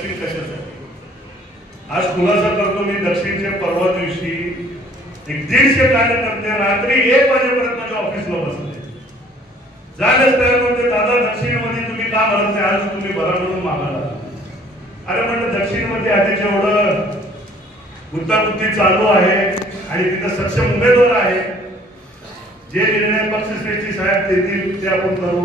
दक्षिण कशासाठी? आज खुलासा करतो मी, दक्षिणच्या परवा दिवशी 150 कार्यकर्ते रात्री 1 वाजेपर्यंत माझ्या ऑफिसला बसले. झालंच तयार म्हणते, दादा दक्षिणमध्ये तुम्ही का भरत नाही, आज तुम्ही भरा म्हणून मागायला. अरे म्हणलं दक्षिणमध्ये आधीच एवढं गुंतागुंती चालू आहे आणि तिथं सक्षम उमेदवार आहे, जे निर्णय पक्षश्रेष्ठी साहेब देतील ते आपण करू.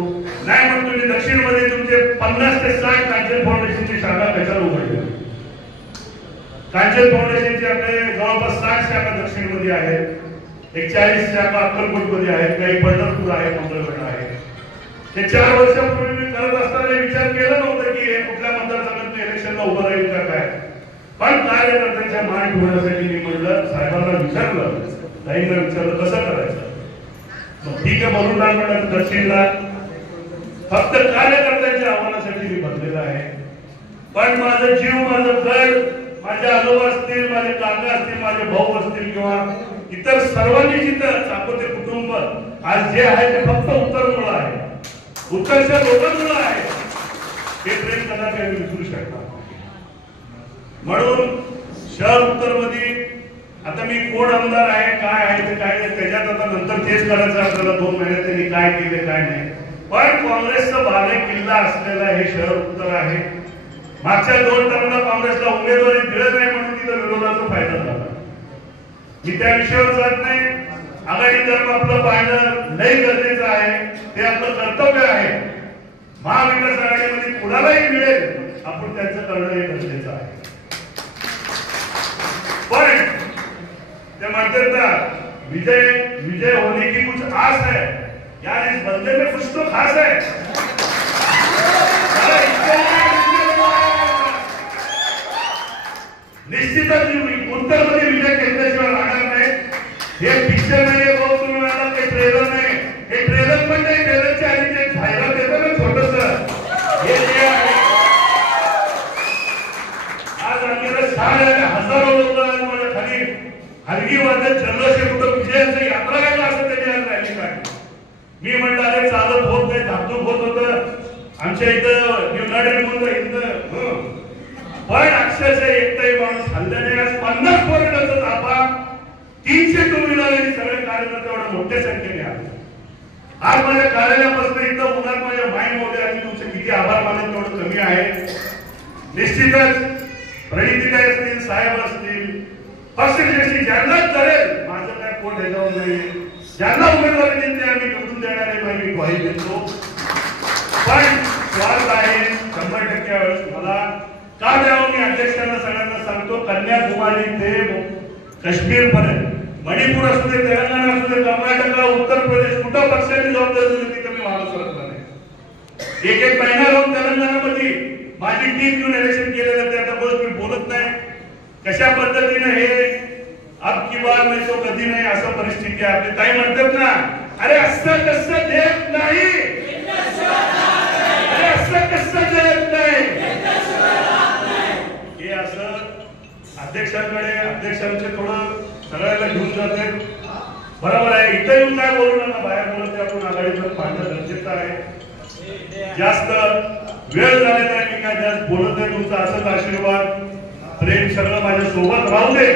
नाही म्हणून तुम्ही दक्षिणमध्ये तुमचे 50 ते 60 कांचन फाउंडेशनची शाखा कशाला उघडल्या? कांचन फाउंडेशनची आपले जवळपास 60 शाखा दक्षिणमध्ये आहेत, 40 शाखा अक्कलकोटमध्ये आहेत, काही पंढरपूर आहे, मंगळवेढा आहे. हे 4 वर्षापूर्वी मी करत असताना विचार केला नव्हता की हे कुठल्या मतदारसंघात इलेक्शनला उभं राहील का काय, पण कार्यकर्त्यांच्या मान ठेवण्यासाठी मी म्हणलं, साहेबांना विचारलं, ताईंना विचारलं कसं करायचं. ठीक आहे म्हणून म्हणलं दक्षिणला फक्त कार्यकर्त्यांच्या आव्हानासाठी मी बदलेला आहे. पण माझं जीव, माझं घर, माझे आजोबा असतील, माझे काका असतील, माझे भाऊ असतील किंवा इतर सर्वांनी जिथं चाकोते कुटुंब आज जे आहे ते फक्त उत्तरमुळे आहे, उत्तरच्या लोकांमुळे आहे. हे प्रेम कदापि आम्ही विसरू शकणार. म्हणून शहर उत्तर मध्ये आता मी कोण आमदार आहे, काय आहे ते काय नाही, त्याच्यात आता नंतर तेच करायचं आपल्याला. 2 महिन्यात त्यांनी काय केले काय नाही, पण काँग्रेसचा बाले किल्ला असलेला हे शहर उत्तर आहे. मागच्या 2 टर्मला काँग्रेसला उमेदवारी मिळत नाही म्हणून तिथं विरोधाचा फायदा झाला. मी त्या विषयावर जात नाही. आघाडी धर्म आपलं पाळणं लई गरजेचं आहे, ते आपलं कर्तव्य आहे. महाविकास आघाडीमध्ये कुणालाही मिळेल आपण त्यांचं करणं हे गरजेचं आहे. पण ते म्हणतात ना, विजय होने की कुछ आस है यार, इस बंदे में कुछ तो खास है. निश्चितच उत्तरमध्ये विजय केल्याशिवाय राहणार नाही. हे पिक्चर नाही, भाऊ तुम्ही म्हणाला ते ट्रेलर नाही, हे ट्रेलर पण नाही, ट्रेलरच्या आधी जे जाहिरात येतं ना छोटस, हे जे आहे आज आमच्याकडे 6,000 लोक आज माझ्या खाली हलगी वाजत चंद्रशेखर विजयाचं यात्रा घ्यायला असं त्यांनी आज रॅली काढली. मी म्हटलं अरे चालत होत नाही, धाकधूक होत होतं आमच्या इथं युनायटेड म्हणून इथं, पण अक्षरशः एकटाही माणूस हल्ला नाही. आज 50 पोरांचा ताफा, 300 टू व्हीलर आणि सगळे कार्यकर्ते एवढ्या मोठ्या संख्येने आले. आज माझ्या कार्यालयापासून इथं उन्हात माझ्या माई मोठे आणि तुमचे किती आभार मानत तेवढं कमी आहे. निश्चितच प्रणितीताई असतील, साहेब असतील, पक्षश्रेष्ठी ज्यांना करेल, माझं काय कोण ह्याच्यावर नाही, ज्यांना उमेदवारी देते आम्ही निवडून देणार आहे, मी ग्वाही देतो. पण स्वार्थ आहे 100% वेळेस मला का द्यावं, मी अध्यक्षांना सगळ्यांना सांगतो. कन्याकुमारी ते काश्मीर पर्यंत, मणिपूर असू दे, तेलंगणा असू दे, कर्नाटक, उत्तर प्रदेश, कुठं पक्षांनी जबाबदारी दिली तिथं मी मागं सरकणार नाही. एक महिना राहून तेलंगणामध्ये माझी टीम घेऊन इलेक्शन केलेलं, ते आता गोष्ट मी बोलत नाही. कशा पद्धतीने हे अब की बार नाही तो कधी नाही असं परिस्थिती आहे. आपली ताई म्हणतात ना, अरे असं कसं देत नाही, अरे असं कसं देत नाही, हे असं अध्यक्षांकडे, अध्यक्षांचे थोडं सगळ्याला घेऊन जाते. बरोबर आहे, इथं येऊन काय बोलू नका, बाहेर बोलत आपण आघाडीवर पाहणं गरजेचं आहे. जास्त वेळ झालेला आहे, मी काय जास्त बोलत नाही. तुमचा असंच आशीर्वाद, प्रेम सगळं माझ्या सोबत राहू दे.